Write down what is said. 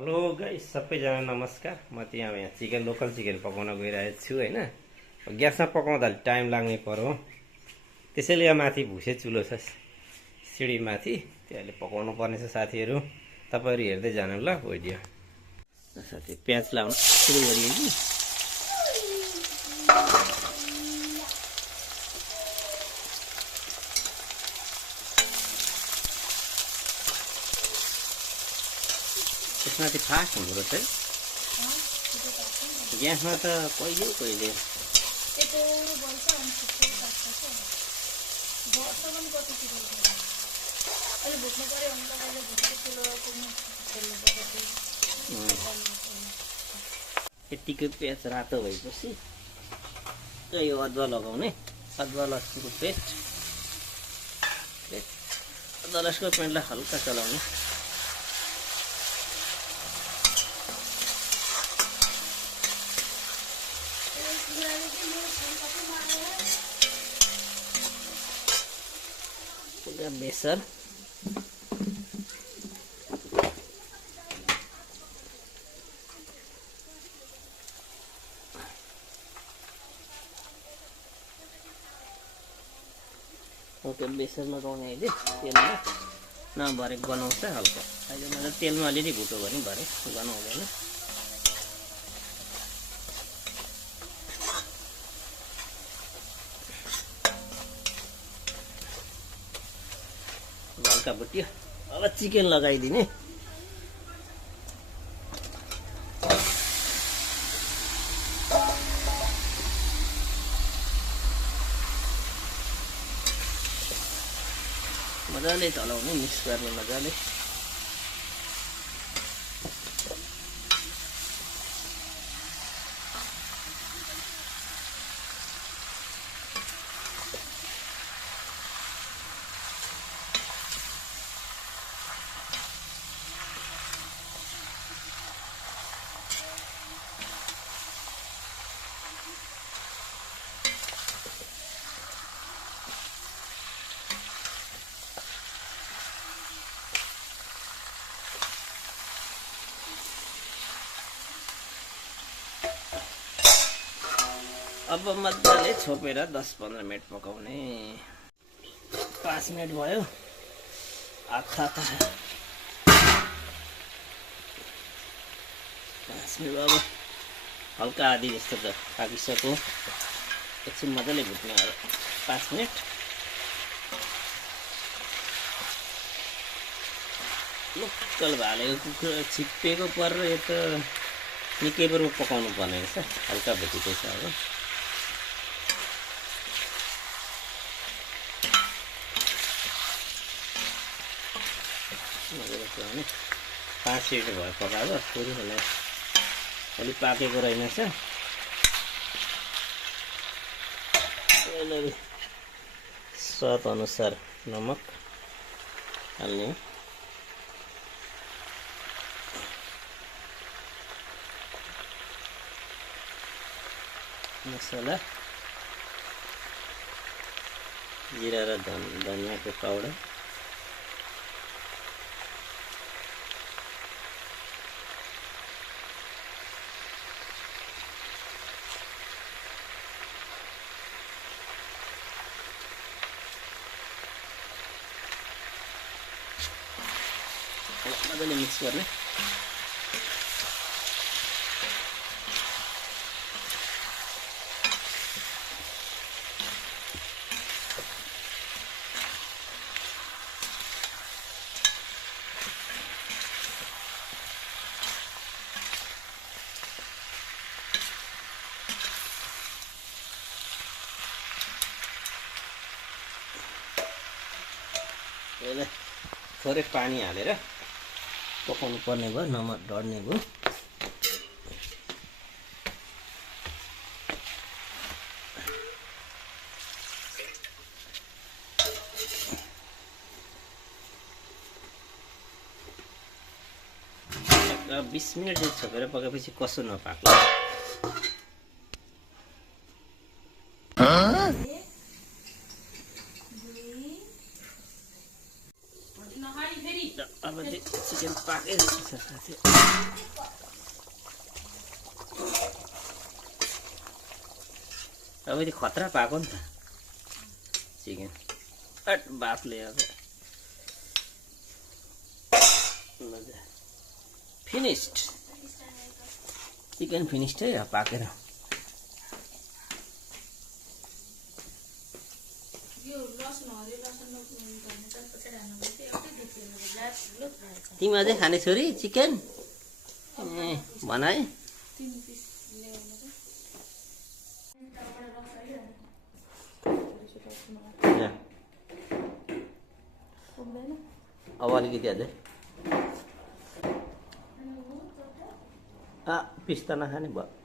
Hello guys, सबैजना नमस्कार। म यहाँ लोकल चिकन पकाउन गइरहेको छु हैन। ग्यासमा पकाउँदा टाइम लाग्ने पर्यो, त्यसैले यहाँ माथि भुसे चुलो छ सिडी माथि, त्यसले पकाउनु पर्ने छ साथीहरू। तपाईहरु हेर्दै जानु ल भिडियो। साथी प्याज लाउन सुरु गरिए कि त्यसमा चाहिँ फास्ट हुँदो रहेछ है। ग्यासमा त कहिले यतिकै प्याज रातो भएपछि यो अदुवा लगाउने, अदुवा लसुनको पेस्ट, अदुवा लसुनको पेस्टलाई हल्का चलाउने। बेसन, ओके बेसन लगाउने अहिले तेलमा नभरे गनाउँछ हल्का। अहिले मैले तेलमा अलिअलि भुट्यो भने भरे गनाउँदैन। हल्का भुट्यो, अब चिकन लगाइदिने। मजाले चलाउने, मिक्स गर्ने मजाले। अब मजाले छोपेर 10-15 मिनट पकाउने। 5 मिनट भयो, आँखा त 5 मिनट अब हल्का आधी जस्तो त पाकिसक्यो। एकछिन मजाले भुट्ने अब 5 मिनट। लोकल भालेको कुखुरा छिप्पेको परेर यो त निकै बेर पकाउनु पर्ने रहेछ। हल्का भुटेको छ अब। मजाले 5 मिनट भयो पकाएको। थोरै होला अलि पाकेको रहेनछ। स्वाद अनुसार नमक हाल्ने, मसला जिरा र धनियाको पाउडर, मजाले मिक्स गर्ने। यसलाई थोरै पानी हालेर पकाउनु पर्ने भयो, नमक डढ्ने भयो। अब 20 मिनट छोपेर पकाएपछि कसो नपाक्ला। अब चाहिँ चिकन पाकेको छ साथी। तपाईँले खतरा पाएको नि त चिकन अट बाफले अब फिनिस्ड चिकन फिनिस्ड है पाकेर तिमी अझै खाने छोरी चिकन ए भन है अब अलिकति अझै पिस त नखाने भयो